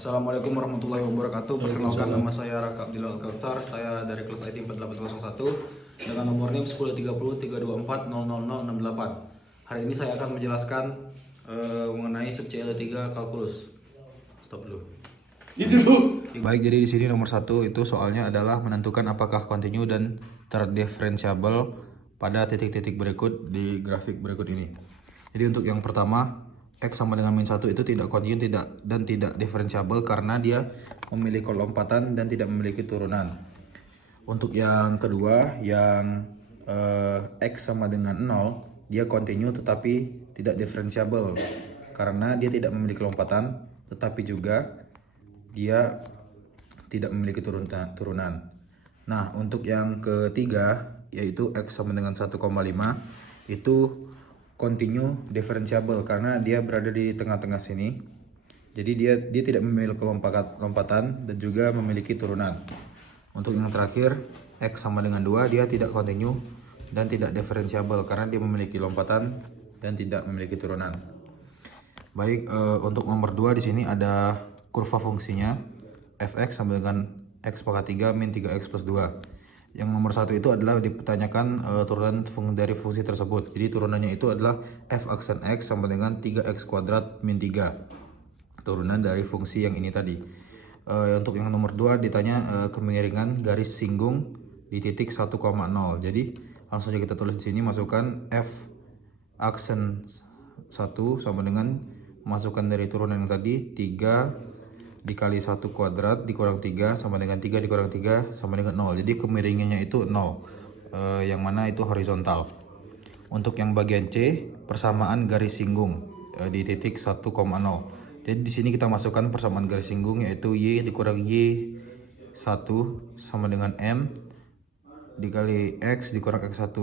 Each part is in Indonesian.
Assalamualaikum warahmatullahi wabarakatuh. Perkenalkan, nama saya Raka Abdillah Al-Kautsar. Saya dari kelas IT 4801 dengan nomor NIM 103032400068. Hari ini saya akan menjelaskan mengenai sub CL3 kalkulus. Stop dulu. Itu dulu. Baik, jadi di sini nomor 1 itu soalnya adalah menentukan apakah continue dan terdifferentiable pada titik-titik berikut di grafik berikut ini. Jadi untuk yang pertama, X sama dengan min 1 itu tidak continue dan tidak differentiable karena dia memiliki lompatan dan tidak memiliki turunan. Untuk yang kedua, yang X sama dengan 0, dia continue tetapi tidak differentiable karena dia tidak memiliki lompatan tetapi juga dia tidak memiliki turunan. Nah, untuk yang ketiga yaitu X sama dengan 1,5 itu continue differentiable karena dia berada di tengah-tengah sini. Jadi dia tidak memiliki lompatan dan juga memiliki turunan. Untuk yang terakhir, X sama dengan 2, dia tidak continue dan tidak differentiable karena dia memiliki lompatan dan tidak memiliki turunan. Baik, untuk nomor 2 di sini ada kurva fungsinya fx sama dengan x pangkat 3 min 3x plus 2. Yang nomor 1 itu adalah dipertanyakan turunan dari fungsi tersebut. Jadi turunannya itu adalah f aksen x sama dengan 3x kuadrat min 3. Turunan dari fungsi yang ini tadi. Untuk yang nomor 2 ditanya kemiringan garis singgung di titik 1,0. Jadi langsung saja kita tulis di sini, masukkan f aksen 1 sama dengan masukkan dari turunan yang tadi 3 dikali 1 kuadrat dikurang 3 sama dengan 3 dikurang 3 sama dengan 0. Jadi kemiringannya itu 0, yang mana itu horizontal. Untuk yang bagian C, persamaan garis singgung di titik 1,0. Jadi di sini kita masukkan persamaan garis singgung yaitu Y dikurang Y1 sama dengan M dikali X dikurang X1.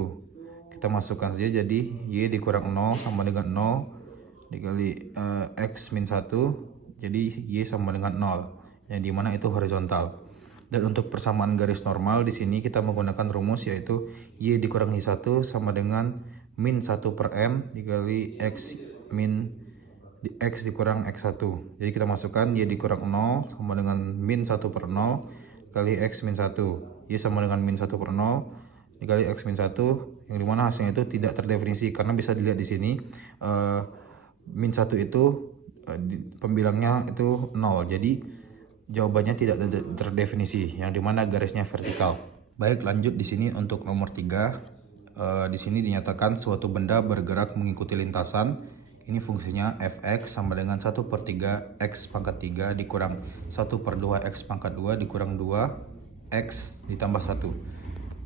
Kita masukkan saja, jadi Y dikurang 0 sama dengan 0 dikali X min 1. Jadi Y sama dengan 0, yang dimana itu horizontal. Dan untuk persamaan garis normal di sini kita menggunakan rumus yaitu Y dikurang Y1 sama dengan min 1 per M dikali X min X dikurang X1. Jadi kita masukkan Y dikurang 0 sama dengan min 1 per 0 dikali X min 1. Y sama dengan min 1 per 0 dikali X min 1, yang dimana hasilnya itu tidak terdefinisi karena bisa dilihat di sini min 1 itu pembilangnya itu 0, jadi jawabannya tidak terdefinisi, yang dimana garisnya vertikal. Baik, lanjut di sini untuk nomor 3. Di sini dinyatakan suatu benda bergerak mengikuti lintasan. Ini fungsinya fx sama dengan 1 per 3 x pangkat 3 dikurang 1 per 2 x pangkat 2 dikurang 2 x ditambah 1.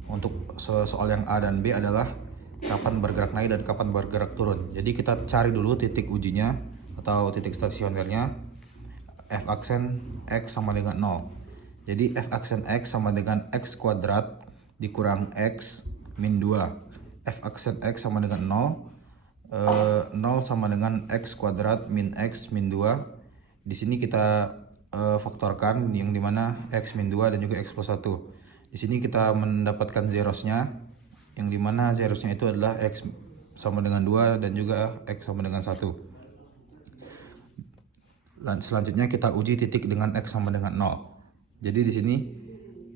Untuk soal yang A dan B adalah kapan bergerak naik dan kapan bergerak turun. Jadi kita cari dulu titik ujinya atau titik stasionernya. F aksen X sama dengan 0. Jadi F aksen X sama dengan X kuadrat dikurang X min 2. F aksen X sama dengan 0. 0 sama dengan X kuadrat min X min 2. Di sini kita faktorkan, yang dimana X min 2 dan juga X plus 1. Di sini kita mendapatkan zerosnya, yang dimana zerosnya itu adalah X sama dengan 2 dan juga X sama dengan 1. Selanjutnya kita uji titik dengan X sama dengan 0. Jadi di sini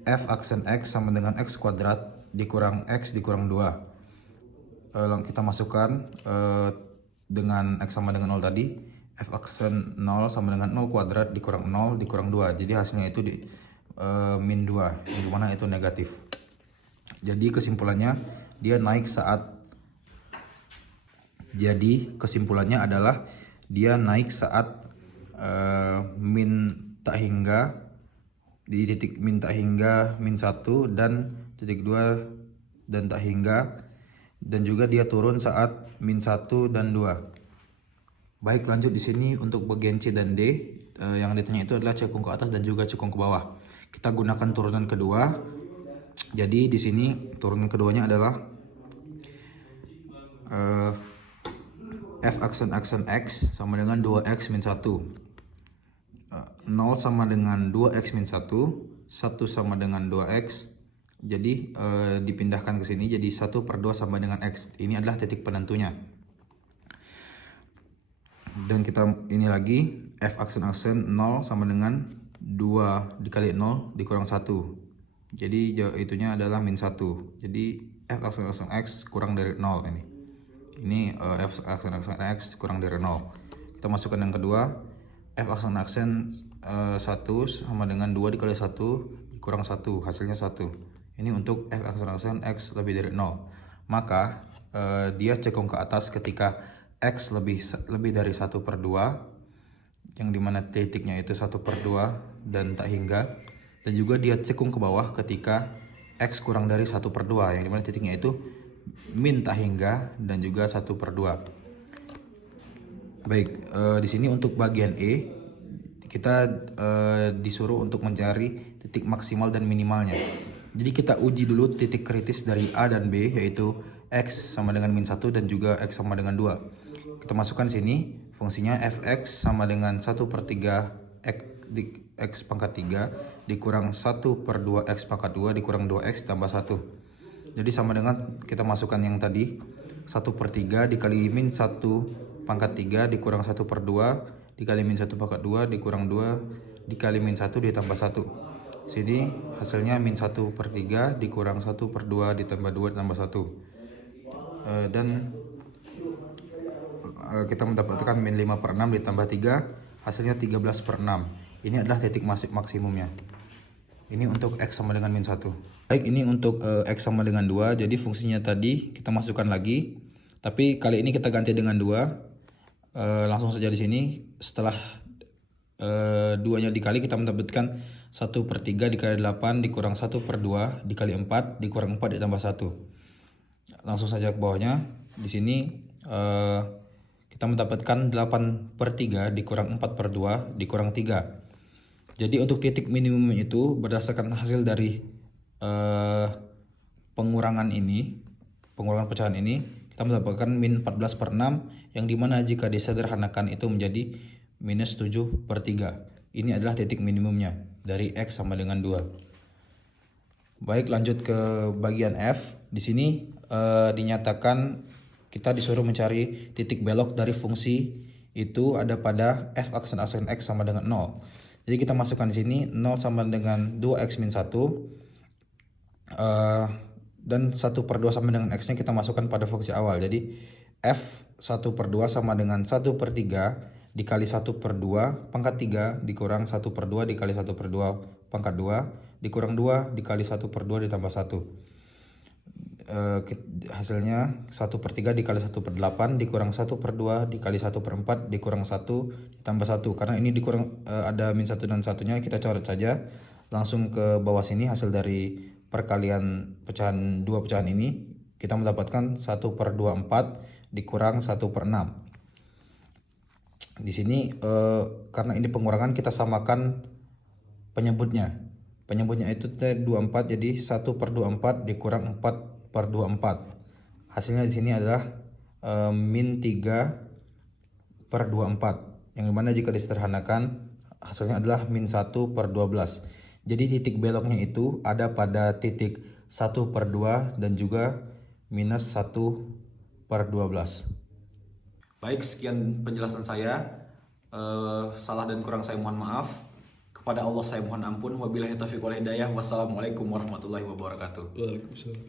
F aksen X sama dengan X kuadrat dikurang X dikurang 2. Kita masukkan dengan X sama dengan 0 tadi. F aksen 0 sama dengan 0 kuadrat dikurang 0 dikurang 2. Jadi hasilnya itu min 2, yang dimana itu negatif. Jadi kesimpulannya adalah dia naik saat min tak hingga di titik min tak hingga min 1 dan titik 2 dan tak hingga, dan juga dia turun saat min 1 dan 2. Baik, lanjut di sini untuk bagian C dan D, yang ditanya itu adalah cekung ke atas dan juga cekung ke bawah. Kita gunakan turunan kedua. Jadi di sini turunan keduanya adalah F aksen X sama dengan 2X min 1. 0 sama dengan 2x min 1, 1 sama dengan 2x. Jadi dipindahkan ke sini, jadi 1 per 2 sama dengan x. Ini adalah titik penentunya. Dan kita ini lagi F aksen 0 sama dengan 2 dikali 0 dikurang 1. Jadi itunya adalah min 1. Jadi F aksen X kurang dari 0 ini. Ini F aksen X kurang dari 0. Kita masukkan yang kedua. F aksen 1 sama dengan 2 dikali 1 dikurang 1. Hasilnya 1. Ini untuk F aksen X lebih dari 0. Maka dia cekung ke atas ketika X lebih dari 1/2, yang dimana titiknya itu 1/2 dan tak hingga, dan juga dia cekung ke bawah ketika X kurang dari 1/2, yang dimana titiknya itu min tak hingga dan juga 1/2. Baik, di sini untuk bagian E kita disuruh untuk mencari titik maksimal dan minimalnya. Jadi kita uji dulu titik kritis dari A dan B, yaitu X sama dengan min 1 dan juga X sama dengan 2. Kita masukkan sini fungsinya fx sama dengan 1/3 x pangkat 3 dikurang 1/2 x pangkat 2 dikurang 2x tambah 1. Jadi sama dengan kita masukkan yang tadi 1/3 dikali min 1 pangkat 3 dikurang 1/2 dikali min 1 pangkat 2 dikurang 2 dikali min 1 ditambah 1. Sini hasilnya min 1/3 dikurang 1/2 ditambah 2 ditambah 1. Dan kita mendapatkan min 5/6 ditambah 3, hasilnya 13/6. Ini adalah titik maksimumnya. Ini untuk X sama dengan min 1. Baik, ini untuk X sama dengan 2. Jadi fungsinya tadi kita masukkan lagi, tapi kali ini kita ganti dengan 2. Langsung saja di sini, setelah 2-nya dikali, kita mendapatkan 1/3 dikali 8 dikurang 1/2 dikali 4 dikurang 4 ditambah 1. Langsung saja ke bawahnya. Di sini kita mendapatkan 8/3 dikurang 4/2 dikurang 3. Jadi untuk titik minimum itu berdasarkan hasil dari pengurangan pecahan ini, kita mendapatkan min 14/6, yang dimana jika disederhanakan itu menjadi minus 7/3. Ini adalah titik minimumnya dari X sama dengan 2. Baik, lanjut ke bagian F. Di sini dinyatakan kita disuruh mencari titik belok dari fungsi itu ada pada F aksen X sama dengan 0. Jadi kita masukkan di sini 0 sama dengan 2x min 1, dan 1/2 sama dengan x nya kita masukkan pada fungsi awal. Jadi F 1/2 sama dengan 1/3 dikali 1/2 pangkat 3 dikurang 1/2 dikali 1/2 pangkat 2 dikurang 2 dikali 1/2 ditambah 1. Hasilnya 1/3 dikali 1/8 dikurang 1/2 dikali 1/4 dikurang 1 ditambah 1. Karena ini dikurang ada min 1 dan satunya, kita coret saja langsung ke bawah sini. Hasil dari perkalian dua pecahan ini kita mendapatkan 1/24 dikurang 1/6. Di sini karena ini pengurangan, kita samakan penyebutnya itu 24, jadi 1/24 dikurang 4/24. Hasilnya di sini adalah min 3/24, yang dimana jika disederhanakan hasilnya adalah min 1/12. Jadi titik beloknya itu ada pada titik 1/2 dan juga minus 1/12. Baik, sekian penjelasan saya. Salah dan kurang saya mohon maaf. Kepada Allah saya mohon ampun. Wabillahi taufiq wal hidayah. Wassalamualaikum warahmatullahi wabarakatuh. Waalaikumsalam.